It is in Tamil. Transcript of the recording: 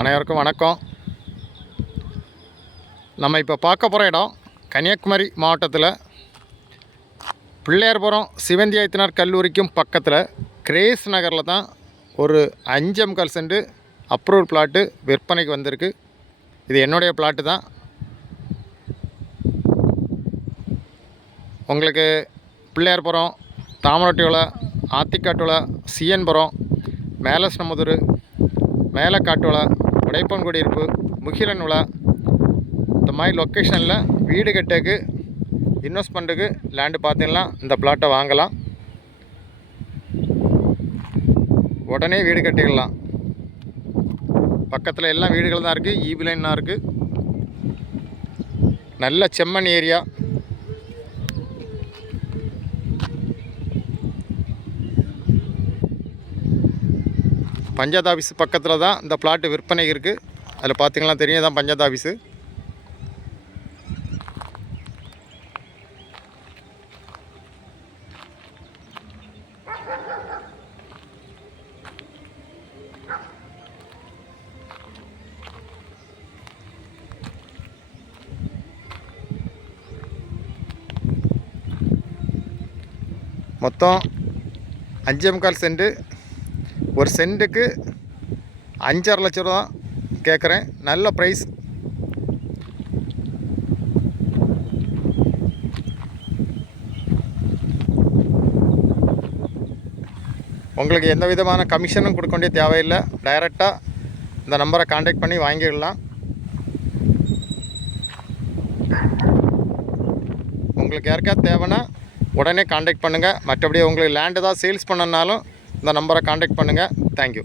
அனைவருக்கும் வணக்கம். நம்ம இப்போ பார்க்க போகிற இடம் கன்னியாகுமரி மாவட்டத்தில். பிள்ளையார்புரம் சிவந்தியாயத்தினார் கல்லூரிக்கும் பக்கத்தில் கிரேஸ் நகரில் தான் ஒரு அஞ்சு முக்கால் சென்ட் அப்ரூவல் பிளாட்டு விற்பனைக்கு வந்திருக்கு. இது என்னுடைய பிளாட்டு தான். உங்களுக்கு பிள்ளையார்புரம் தாமரட்டியோலை ஆத்திக்காட்டோலை சிஎன்புரம் மேலஸ்னமுதுரு மேலக்காட்டோலை உடைப்பன் குடியிருப்பு முகிலன் உலா இந்த மாதிரி லொக்கேஷனில் வீடு கட்டக்கு இன்வெஸ்ட்மெண்ட்டுக்கு லேண்டு பார்த்தீங்கன்னா இந்த பிளாட்டை வாங்கலாம். உடனே வீடு கட்டிக்கலாம் பக்கத்தில் எல்லாம் வீடுகள் தான் இருக்குது ஈபி லைன் தான் இருக்குது நல்ல செம்மண் ஏரியா. பஞ்சாயத்து ஆஃபீஸ் பக்கத்தில் தான் இந்த பிளாட்டு விற்பனை இருக்குது அதில் பார்த்திங்கன்னா தெரியும் தான் பஞ்சாயத்து ஆஃபீஸு. மொத்தம் அஞ்சே முக்கால் சென்ட்டு ஒரு சென்ட்டுக்கு அஞ்சரை லட்ச ரூபா கேட்குறேன். நல்ல ப்ரைஸ் உங்களுக்கு எந்த விதமான கமிஷனும் கொடுக்க வேண்டிய தேவையில்லை. டைரெக்டாக இந்த நம்பரை காண்டாக்ட் பண்ணி வாங்கிடலாம். உங்களுக்கு யாருக்காவது தேவைன்னா உடனே காண்டாக்ட் பண்ணுங்கள் மற்றபடி உங்களுக்கு லேண்டு தான் சேல்ஸ் பண்ணனாலும் இந்த நம்பரை காண்டாக்ட் பண்ணுங்கள் தேங்க்யூ